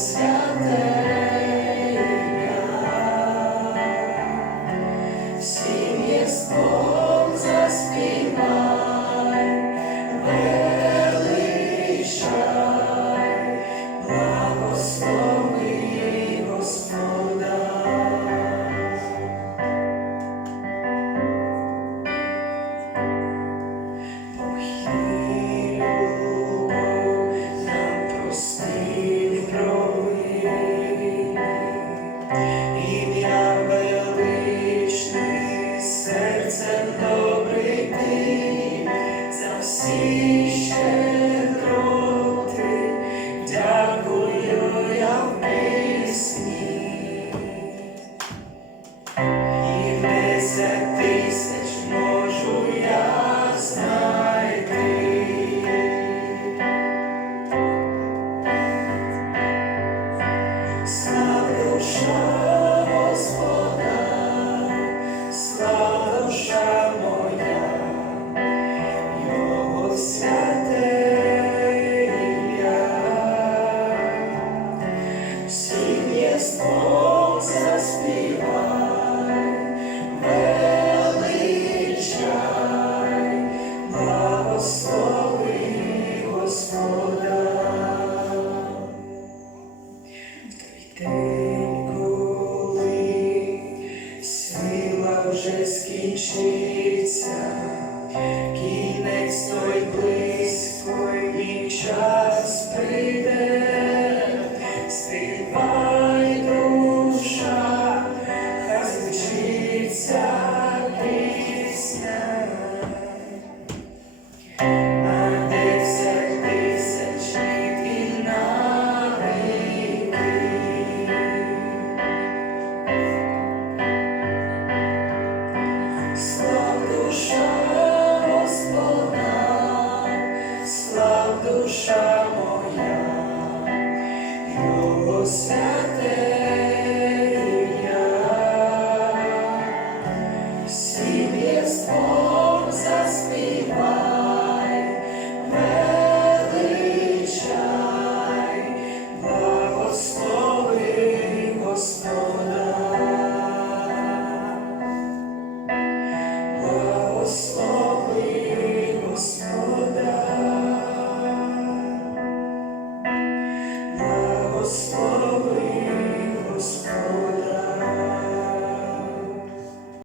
Його душа моя, Його святе